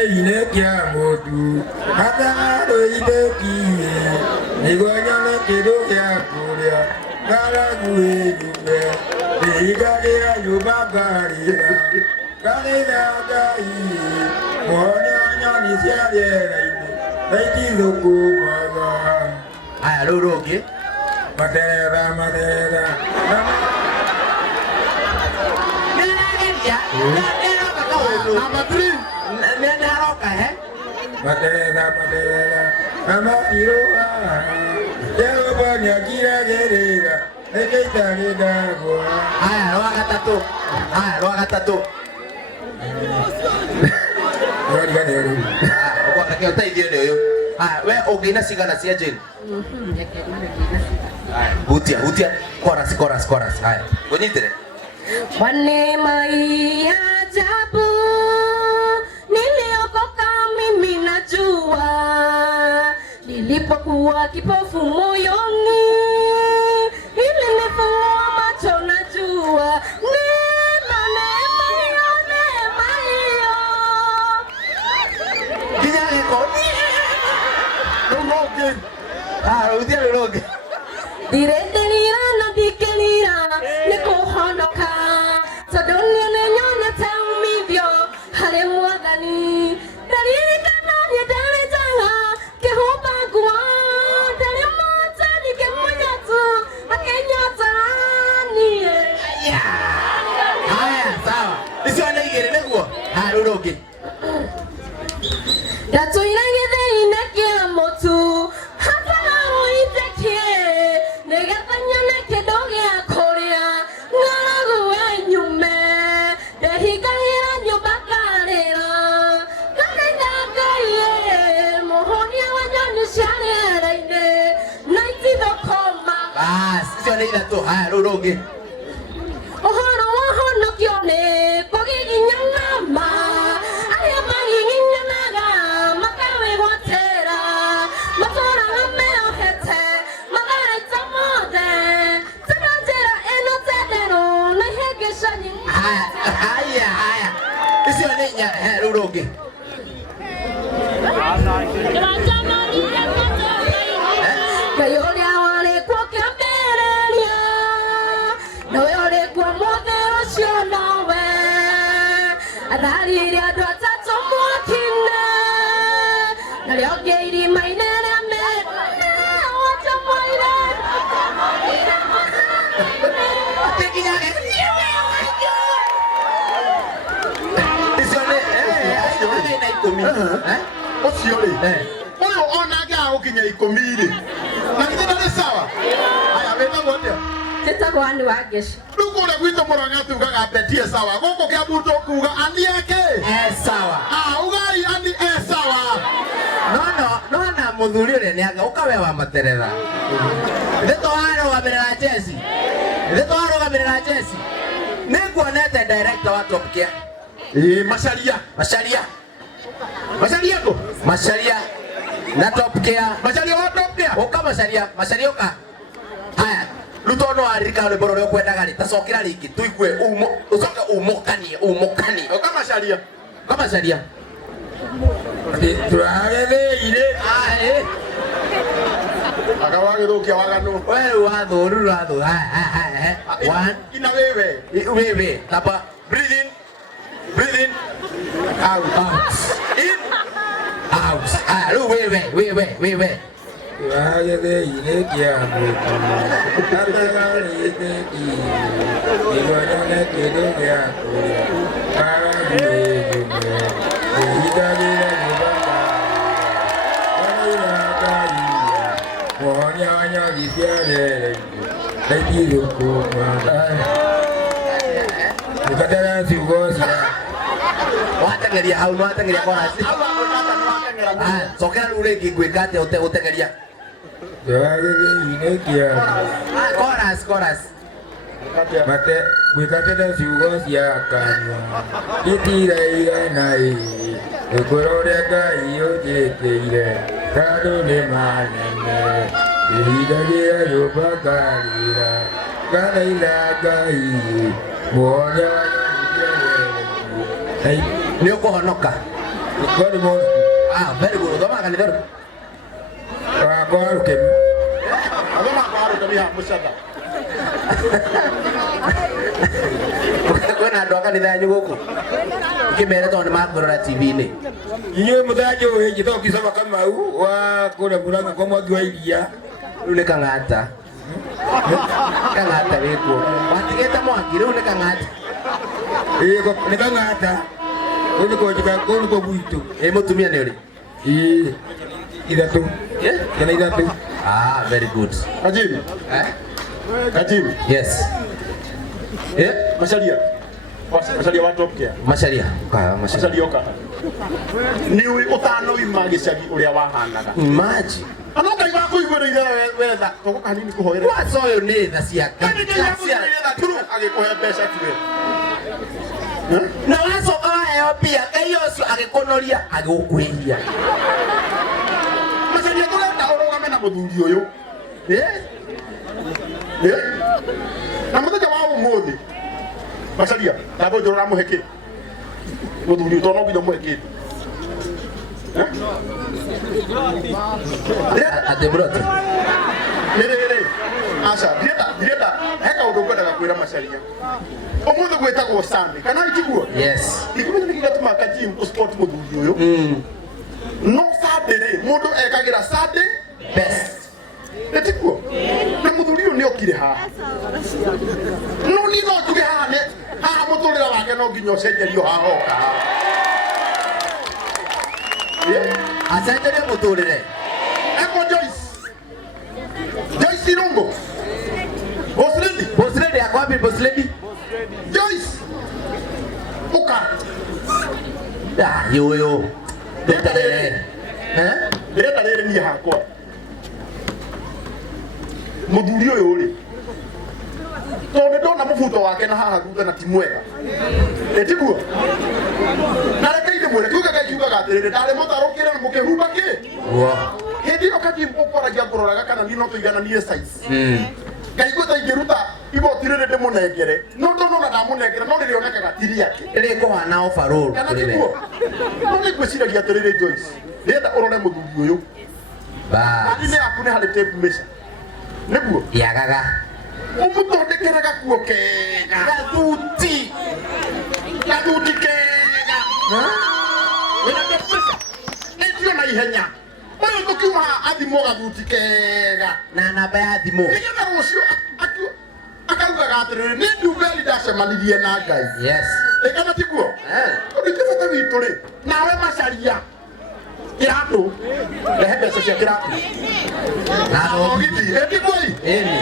Ine kia modu, kata do ide kiye, nigwanya kedo kia kuria, kala gue jume, ida dia yubagarira, kala gai, monya ni siaye ine, baiki loko maga. Aya ruru ke? Madera. Number 3. Nenda roka Madera. Ama iroha. Jauh banyak kira-kira. Kita tidak buat. Aya roa kata tu. Bukan deru. Kwa kakio tai dia ndio. We ogina sigana sia jin. Hutia. Chorus. Haya. Bonitire. Wane mai ajabu niliokoka mimi najua, nilipokuwa kipofu moyoni ilinifungua macho najua, neema hiyo Kijana koni. Rumoge. Hutia rumoge. diredelira na dikelira nikuhonoka sodonia nenyona taumivyo hale mwadhani dalili kana nyedale janga kehubagua dali moja ni kemunyatu akenyatani Haya sawa. Isi wana igere neguo. Ruroge. Datuiragithe inakia motu hapana uitekie negatanyane kedogia korea ngaragu enyume dehigaira nyumba karera kakaidagai mohonia wanyoni ciareraine naitithokoma Isi wana ila tu. Ruroge. ohoro wahonokio nĩ kũgiginyang'ama arĩa magiginyanaga makawĩgwatĩra matũũraga meohete matharaita mothe tena njĩra ĩno tenderũ na ihĩngĩca Haya. Isi wana inya. Ruroge. Ngai ũrĩa warĩ kuo kĩambĩrĩria nowe ũrĩ kuo mũthĩ ũcio nowe atharire andũ atatũ mwaki-inĩ na rĩongĩ irima-inĩ rĩa mĩtune watamoire Isi wana ina ikumi. Ucio ri uyu onage agukinya 10 ri na githina ni sawa aya wetagwo ndia njĩtagwo Ann Wangeci rĩu kũrĩa gwitũ mũrang'a tugaga atĩ ndirĩ sawa gũkũ Kiambu tũkuga ani ake Sawa. ugai ani sawa Nona muthuri ũrĩa nĩanga ũkawewa materera. Ndĩtwarũgamĩrĩra Jesse. Nĩnguonete director wa Top Gear. Macharia ko? Macharia na Top Gear. Macharia wa Top Gear. Ũka Macharia ũka. Haya. Ruto no arika rwĩmbo rũrĩa ũkwendaga rĩ tacokera rĩngĩ tũigue ũcoke umũkanie. Ũka Macharia. Turagetheire. Akawagĩthũkia waganu Wewe wathũru. One. ina wewe Wewe. Tapa. Breathe in. Out. In. Out. Rĩu wewe. Turagetheire kia modu, kata ide kiye, nigwanya kedo kia kuria, kala gue jume, ida dia yubagarira, mohonya disiare, baiki loko maga. Ukatara siugosia. Watengeria hau no watengeria chorus. Cokera rĩu rĩngĩ ngwĩka atĩa ũtengeria. Turagetheire kia Chorus. mate gwikatete ciugo cia kanua itiraiganaĩ ũkũrũ ũrĩa Ngai ũnjĩtĩire tondũ nĩ manene ihinda rĩrĩa yũmbagarĩra nganaira Ngai muonya Nĩ ũkũhonoka. Kwani mbona? Very good. Thoma kanitha rĩu. Kwa rukemi. Thoma kwa rukemi ha mũcatha. Kwĩna andũ a kanitha yanyu gũkũ. Ikĩmere tondũ nĩ makũrora TV-inĩ. Inyuĩ mũthenya ũyũ gĩthoki Saba Kamau wa kũrĩa Murang'a kwa Mwangi wa Iria. Rĩu nĩ Kang'ata. Kang'ata wĩkuo. Watigĩte Mwangi rĩu nĩ Kang'ata. Nĩ Kang'ata. Kũu nĩkuo gwitũ. Mũtumia nĩ ũrĩ? Ithatũ. Kana ithatũ. Very good. Kajim. Kajim. Yes. Macharia. Macharia wa Top Gear. Macharia. Macharia oka. Ni utano imagicagi uria wahanaga. Maji. Ano kai ba kuigureire wetha. Toko kanini kuhoera. Waco ũyũ nĩ tha cia agikuhe mbeca tuwe. Na wacoka waheo mbia Ngai ũcio agĩkũnoria agĩgũkuhĩhia. Macharia tũrenda ũrũgame na mũthuri ũyũ. Na mũthenya wa ũmũthĩ Macharia, na thonjo ra mũheke. Mũthuri ũtono nginya mũheke. Ate brother. Nere. Asha, direta. Heka ũndũ ngwendaga kwĩra Macharia. Ũmũthĩ gwĩtagwo Sunday. Kana ikiguo? Yes. Ikiguo nĩ gĩgatũma Kajim sport mũthuri ũyũ. No Sunday rĩ, mũndũ ekagĩra Sunday Best. Etikuo. Na mũthuri ũyũ nĩ okire haha. No ni no tuge haha nĩ haha mũtũrĩre wake no nginya ũcenjerio haha oka. Acenjerie mũtũrĩre. Eko Joyce. Joyce Irungu. Boss lady akwapi boss lady? Joyce. Uka. Yo. Ndetarere. Ndetarere ni hakwa. Mũthuri ũyũ rĩ. Tondũ ndona mũbuto wake na haha thutha na ti mwega. Etiguo. Na reke inde mwere tuge kiugaga atĩrĩrĩ ndarĩ mũtarũkĩre mũkĩhumba kĩ? Hĩndĩ ĩyo Kajim ũkoragia kũroraga kana ni no tũigananie size. Ngaigua ta ingĩruta igoti rĩrĩ ndĩmũnengere. No ndona ndamũnengera no rĩrĩonekaga tiri yake. Rĩkũhana overall. Kana tiguo. No nĩ gwĩciragia atĩrĩrĩ Joyce. Ndĩrenda ũrore mũthuri ũyũ. Nĩ yaku nĩ harĩ tape measure. Nĩguo. Yagaga. Ũmũthondekere gakuo kega. Gathuti kega. Wĩna tape measure. Nĩtio na ihenya. Ũyũ tũkiuma athimwo gathuti kega. Na namba ya thimũ. Nĩgetha rũciũ akaugaga atĩrĩrĩ nĩ ndungeli ndacemanirie na Ngai. Yes. Ĩkana tiguo. Ũrĩte bata witũ rĩ. Nawe Macharia. Kĩratũ. Rehe mbeca cia kĩratũ. Na thogiti. Ĩtiguo ĩ. Ĩni.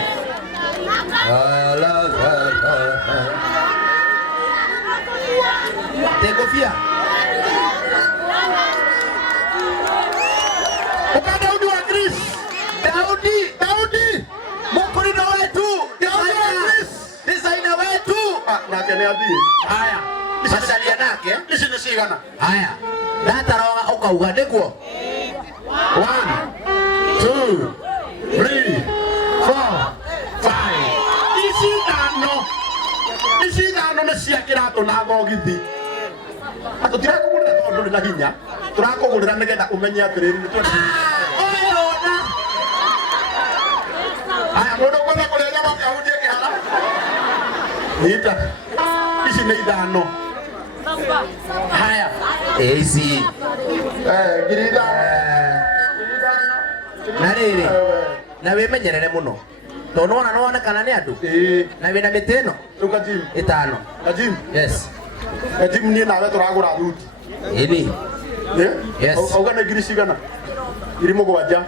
Tegofia. Daudi wa Chris. Daudi. Mkurino wetu. Designer wetu. Nake nĩ athiĩ. Haya. Macharia nake. Ici nĩ cigana. Haya. Ndataroga ukauga nĩguo. 1 2 3 4 5. Ici ithano nĩ cia kĩratũ na thogithi. Tũtirakũgũrĩra tondũ ndũrĩ na hinya. Tũrakũgũrĩra nĩgetha ũmenye atĩrĩrĩ nĩ twenda. Haya, mũndũ kwenda kũrĩa nyama akahunjie kĩhara. Nyita. Ici nĩ ithano. Haya. Easy. Ngiri ithano. Na rĩrĩ. Na wĩmenyerere mũno. Tondũ wona no wonekana nĩ andũ. Na wĩna mĩtĩ ĩno. Rĩu Kajim. Ĩtano. Kajim. Yes. Kajim niĩ nawe tũragũra thuti. Ĩni. Yes. Auga nĩ ngiri cigana? Ngiri mũgwanja.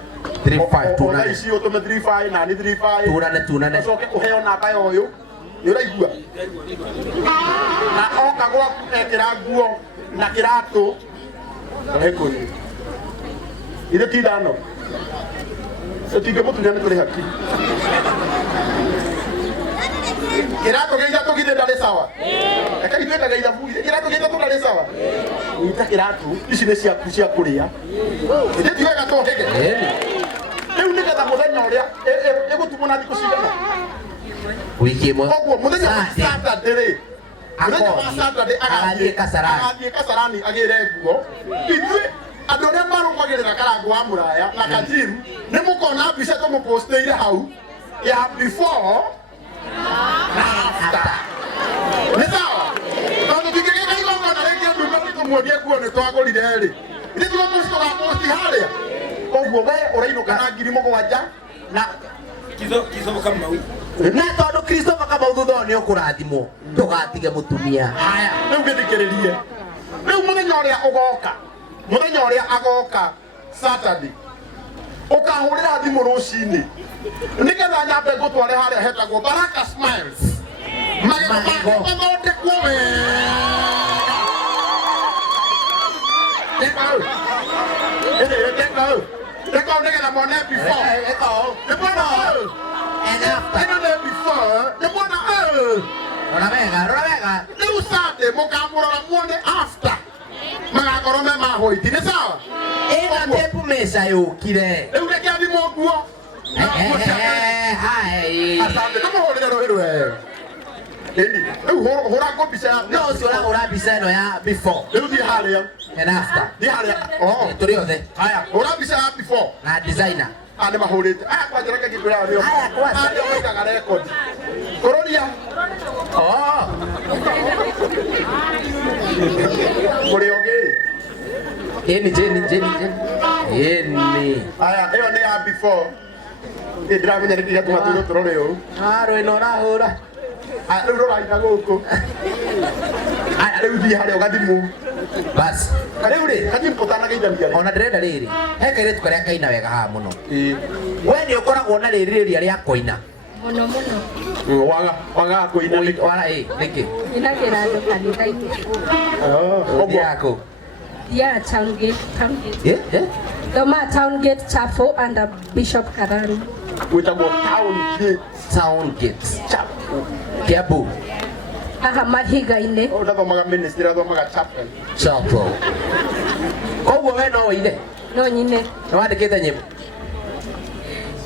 35 Tuna ici ũtũme 35 na ni 35. Tunane. Ũcoke ũheo namba ya ũyũ. Nĩ ũraigua? Na oka gwaku ekĩra nguo na kĩratũ. Rekoni. Ithe ti ithano. Tũtingĩmũtunya nĩ tũrĩ haki. Kĩratũ gĩa ithatũ githĩ ndarĩ sawa? Reka ithuĩ ithabu kĩratũ gĩa ithatũ ndarĩ sawa? Nyita kĩratũ, ici nĩ ciaku cia kũrĩa. Ithe ti wega tũhĩge. Rĩu nĩgetha mũthenya ũrĩa ĩgũtumwo na thikũ cigana? Wiki ĩmwe. Koguo mũthenya wa Saturday agathiĩ Kasarani. Agathiĩ Kasarani agĩre nguo. Ithuĩ andũ arĩa marũmagĩrĩra Karangũ wa Mũraya na Kajiru nĩ mũkona mbica tũmũposteire hau ya before na after. Nĩ sawa? Tondũ tũngĩgĩka igongona rĩngĩ ndume tũmuonie nguo nĩ twagũrire rĩ. Nĩ tũgaposti harĩa. Koguo we ũrainũka na 7,000 na Kizo Kamau. Na tondũ Christopher Kamau thutha nĩ ũkũrathimwo ndũgatige mũtumia. Haya, rĩu gĩthikĩrĩrie. Rĩu mũthenya ũrĩa agoka Saturday ũkahũrĩra thimũ rũcinĩ nĩgetha nyambe ngũtware harĩa hetagwo Baraka Smiles. Magego mathondekwo Eka nĩgetha mone before. And after. Nĩ mwana Rora wega. Rĩu Sunday mũkamũrora muone after. Magakorwo me mahoiti. Nĩ sawa? Ĩna tepu mĩca yũkire. Rĩu reke athimwo nguo. Hai. Asante. Tũmũhũrĩre rũĩ rwega. Rĩu hũra nguo mbica. No ũcio ũrahũra mbica ĩno ya before. Rĩu thiĩ harĩa. And after. Thiĩ harĩa. Tũrĩ othe. Haya, hũra mbica ya before. Na designer. Nĩ mahũrĩte. Kwanjĩra ngĩkwĩra rĩo. Haya kwanza. Ndio maigaga record. Kũrũria. Kũrĩ ũngĩ. Jenny. Haya, ĩyo nĩ ya before. Ndĩramenya nĩ kĩga tũmatũrwo tũrore ũũ. Rũĩ no ũrahũra. Rĩu rũraina gũkũ. Rĩu thiĩ harĩa ũgathimwo. Basi. Rĩu rĩ, Kajiru ũtanageithania. ona ndĩrenda rĩrĩ. He kairĩtu karĩa kaina wega haha mũno. We nĩ ũkoragwo na rĩrĩrĩria rĩa kũina. Mũno. Waga kũina nĩ. Wara nĩkĩ? Inagĩra andũ kanitha-inĩ. Yako. Yeah, Town Gate. Thoma Town Gate Chapel under Bishop Karani. Gwĩtagwo Town Gate. Chapel. Kiambu. Haha Mahiga-inĩ. Ndathomaga ministry, ndathomaga chapel. Koguo we no ũine? No nyine. Nĩ wandĩkĩte nyĩmbo?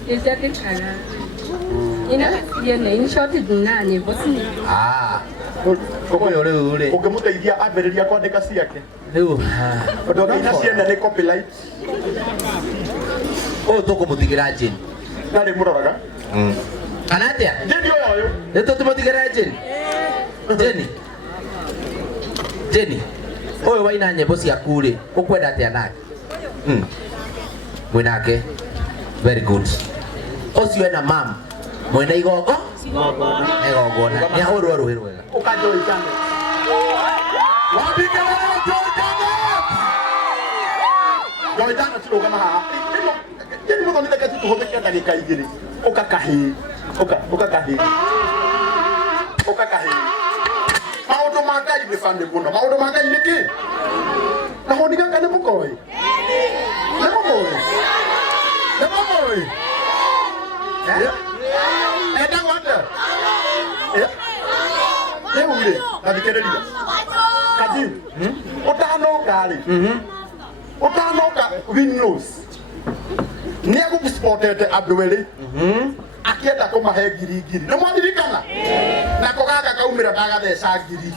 Nĩnjandĩkaga. In short na nyĩmbo ci. Ũyũ rĩu rĩ. Ũngĩmũteithia ambĩrĩria kwandĩka ciake. Rĩu. Tondũ ngĩina ciene nĩ copyright. Ũyũ tũkũmũtigĩra Jane. Ndarĩ mũroraga. Kana atĩa? Jane ũyũ. Nĩ tũtũmũtigĩra Jane. Jenny. Ũyũ waina nyĩmbo ciaku rĩ, ũkwenda atĩa nake? Mwĩnake. Very good. Ũcio ena mam. Mwĩna igongona? Igongona. Nĩ ahũrwo rũĩ rwega. Ũkanjoikane. Wambike wega Joikane. Joikane tũrũgama haha. Jeni mũthondeke tũhũthĩke ndagĩka 2. Ũkakahĩ. Maũndũ ma Ngai nĩ bande mũno. Maũndũ ma Ngai nĩ kĩ? Kahũni gaka nĩ mũkoĩ? Nĩ mũkoĩ? Endagwo atĩa? Rĩu rĩ, ndathikĩrĩria. Kajiru, ũtanoka rĩ, ũtanoka Windows nĩ agũspotete andũ erĩ akĩenda kũmahe ngiri. Nĩ mwaririkana? Nako gaka kaumĩra ndagatheca ngiri.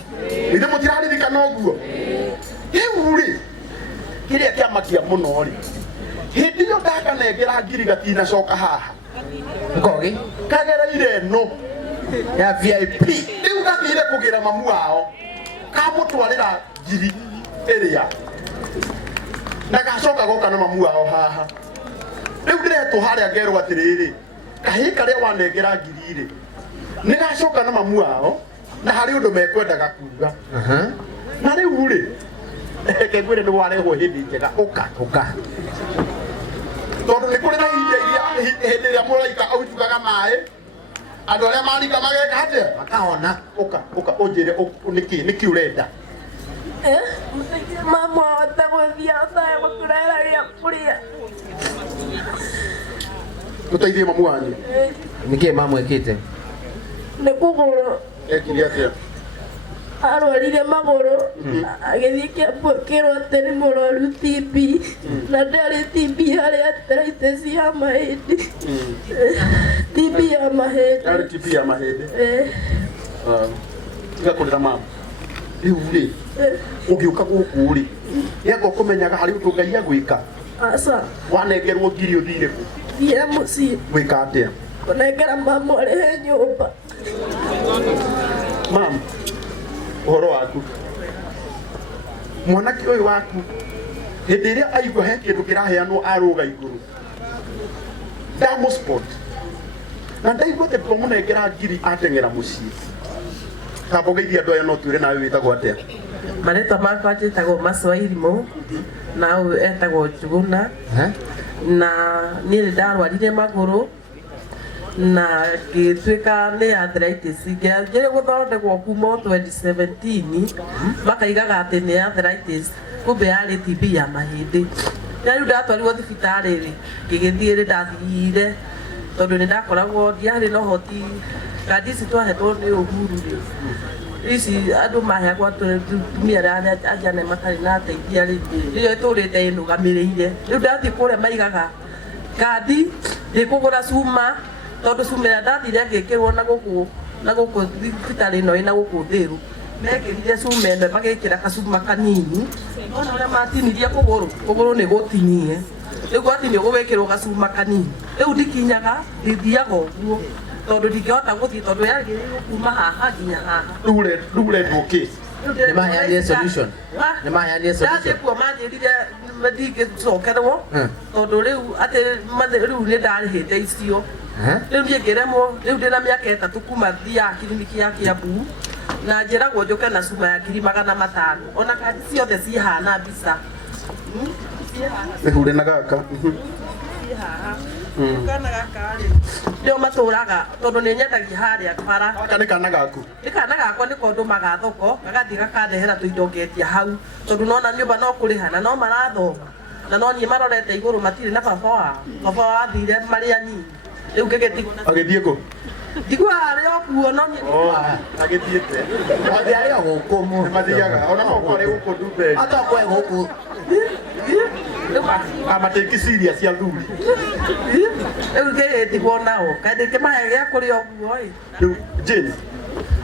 Ithe mũtiraririkana ũguo? Rĩu rĩ, kĩrĩa kĩamakia mũno rĩ, hĩndĩ ĩyo ndakanengera ngiri gatinacoka haha. Ngogi. Kagereire ĩno Ya VIP. Rĩu gathire kũgĩra mamu wao. Kamũtwarĩra ngiri ĩrĩa. Na gacoka goka na mamu wao haha. Rĩu ndĩretwo harĩa ngerwo atĩrĩrĩ, kahĩ karĩa wanengera ngiri rĩ, nĩ gacoka na mamu wao na harĩ ũndũ mekwendaga kuuga. Na rĩu rĩ, reke ngwĩre nĩ warehwo hĩndĩ njega. Ũka. Tondũ nĩ kũrĩ na hĩndĩ ĩrĩa mũraika aunjugaga maĩ, andũ arĩa marika mageka atĩa? Makahona. Ũka ũnjĩre nĩkĩ ũrenda? Mama ahote gũthiĩ otae gũturera gĩa kũrĩa. Tũteithie mamu wanyu. Nĩkĩ mamu ekĩte? Nĩ kũgũrũ. Ekire atĩa? Arwarire magũrũ, agĩthiĩ Kiambu akĩrwo atĩ nĩ mũrwaru TB, na ndarĩ TB harĩ arthritis ya mahĩndĩ. TB ya mahĩndĩ. Ndarĩ TB ya mahĩndĩ. Tiga kũrĩra mama. riu ri ugiuka guku ri yego kumenyaga hari undu Ngai agwika Asa. wanengerwo ngiri uthire ku Thia muciĩ. gwika atia Kũnengera mama ũrĩhe nyũmba. mam uhoro waku mwanake ũyũ waku hĩndĩ ĩrĩa aigua he kĩndũ kĩraheanwo arũga igũrũ ndamusport na ndaiguĩte tũmũnengera ngiri ateng'era mũciĩ kamba ũgeithia andũ aya no twĩre nawe wĩtagwo atĩa Marĩtwa makwa njĩtagwo Maswairimu na ũyũ etagwo Njuguna na niĩ nĩ ndarwarire magũrũ na ngĩtuĩka nĩ arthritis ngĩanjĩrĩe gũthondekwo kuma 2017 makaigaga atĩ nĩ arthritis kumbe yarĩ TB ya mahĩndĩ na rĩu ndatwarirwo thibitarĩ rĩ ngĩgĩthiĩ nĩ ndathire tondũ nĩ ndakoragwo ndiarĩ na ũhoti kandi ici twahetwo nĩ Uhuru rĩ ici andũ maheagwo atumia arĩa ajane matarĩ na ateithia rĩ rĩrĩa ĩtũrĩte ĩnũgamĩrĩire rĩu ndathiĩ kũrĩa maigaga kandi ndĩkũgũra cuma tondũ cuma ĩrĩa ndathire ngĩkĩrwo na gũkũ thibitarĩ ĩno ĩna gũkũ Thĩru mekĩrire cuma ĩno magĩkĩra kacuma kanini ona ũrĩa matinirie kũgũrũ nĩ gũtinie rĩu gwatinio gũgĩkĩrwo gacuma kanini rĩu ndikinyaga ndithiaga ũguo tondũ ndingĩhota gũthiĩ tondũ yagĩrĩirwo kuma haha nginya haha rĩu ũrendwo case Nĩ maheanire solution. Nĩ maheanire solution. Ndathiĩ kuo manjĩrire ndingĩcokerwo tondũ rĩu atĩ rĩu nĩ ndarĩhĩte icio rĩu niĩ ngĩremwo rĩu ndĩna mĩaka 3 kuma thiaga kiriniki ya Kiambu na njĩragwo njũke na cuma ya 500 ona kandi ciothe cihana mbica mĩhure na gaka kana gaka rĩ nĩo matũraga tondũ nĩ nyendagia harĩa bara gaka nĩ kana gaku nĩ kana gakwa nĩ kondomaga thoko gagathiĩ gakandehera tũindo ngendia hau tondũ nona nyũmba no kũrĩha na no marathoma na no niĩ marorete igũrũ matirĩ na baba wao athire marĩ anini rĩu ngĩgĩtigwo na agĩthiĩ kũ ndigua arĩ o kuo no niĩ agĩthiĩte Mathiaga gũkũ mũno. mathiaga ona no kwarĩ gũkũ Dubai Atokwe gũkũ. amatĩki ciria cia thuri rĩu ngĩgĩtigwo nao kaĩ ndĩkĩmahe gĩa kũrĩa ũguo ĩ rĩu Jane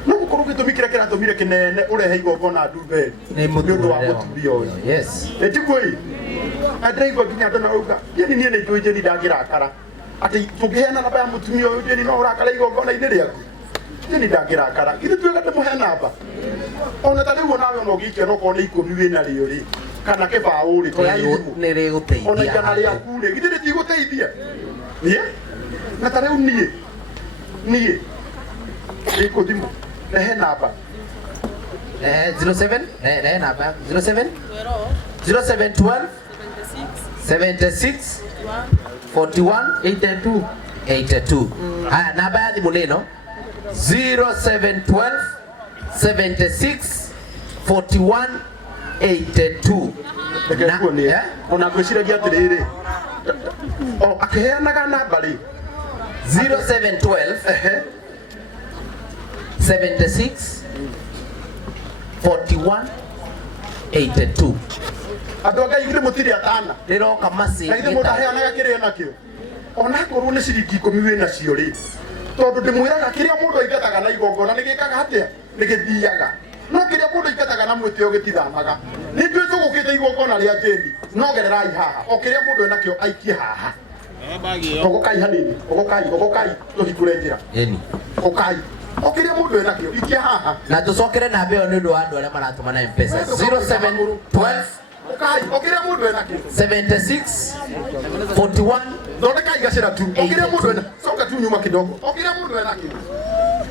no gũkorwo gĩtũmi kĩrĩa kĩratũmire kĩnene ũrehe igongona Dubai Nĩ ũndũ wa mũtumia ũyũ Yes. ĩtiguo ĩ andĩraigua nginya andũ narauga Jane niĩ nĩ njũĩ Jane ndangĩrakara atĩ tũngĩheana namba ya mũtumia ũyũ Jane no ũrakara igongona-inĩ rĩaku Jane ndangĩrakara ithuĩ tuĩga ndĩmũhe namba ona ta rĩu onawe ona ũgĩikia no korwo nĩ 10 wĩna rĩo rĩ kana kĩbaũ rĩ kana irimũ Nĩ rĩgũteithia. ona igana rĩaku rĩ githĩ rĩtigũteithia niĩ na ta rĩu niĩ ĩkũthimũ rehe namba 07 rehe namba 07 0712 76 41 82. Haya, namba ya thimũ nĩ ĩno 0712 76 41 82. reke kuonie ona ngwĩciragia atĩrĩrĩ o akĩheanaga namba rĩ 0712 76 41 82. andũ a Ngai githĩ mũtirĩ atana Rĩroka maci. na githĩ mũndũ aheanaga kĩrĩa nakĩo ona korwo nĩ ciringi 10 wĩna cio rĩ tondũ ndĩmwĩraga kĩrĩa mũndũ aingataga na igongona nĩ gĩkaga atĩa nĩ gĩthiaga no kĩrĩa mũndũ aingataga na mwĩtĩo gĩtithamaga nĩ njũĩ tũgũkĩte igongona rĩa Jane no gererai haha o kĩrĩa mũndũ enakĩo aikie haha ũgũkai hanini ũgũkai tũhingũre njĩra Eni. ũkai o kĩrĩa mũndũ enakĩo ikia haha Na tũcokere namba ĩyo nĩ ũndũ wa andũ arĩa maratũma na M-Pesa 0712 ũkai o kĩrĩa mũndũ enakĩo 76 41 thondeka igacĩra tu o kĩrĩa mũndũ ena coka tu nyuma kidogo o kĩrĩa mũndũ enakĩo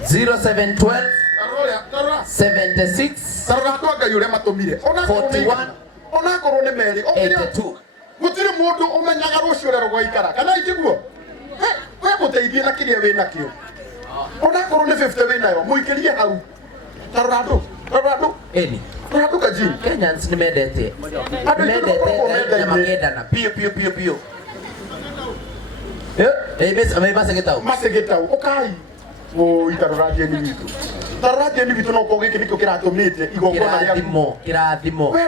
0712 tarora 76 tarora andũ a Ngai ũrĩa matũmire 41 onakorwo nĩ merĩ o kĩrĩa 82. gũtirĩ mũndũ ũmenyaga rũciũ ũrĩa rũgũikara kana itiguo we mũteithie na kĩrĩa wĩ nakĩo onakorwo nĩ 50 wĩ nayo mũikĩrie hau tarora andũ Eni. tarora andũ kajini Kenyans nĩ mendete. Andũ aitũ nĩ makoragwo Mendete na mendaine. makendana. Piu. Mebasa gĩtau. macegĩtau ũkai oi tarora Jane witũ tarora Jane witũ no ko gĩkĩ nĩkĩo kĩratũmĩte igongona rĩaku Kĩrathimo. we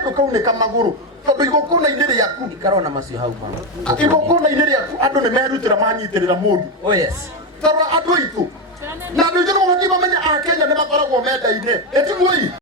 ndũkaunĩka magũrũ tondũ igongona-inĩ rĩaku Ikarona macio hau mama. igongona-inĩ rĩaku andũ nĩ merutĩra manyitĩrĩra mũndũ Oh yes. tarora andũ aitũ na ndio ndio mwenye Akenya nĩ makoragwo menda-inĩ ĩtiguoi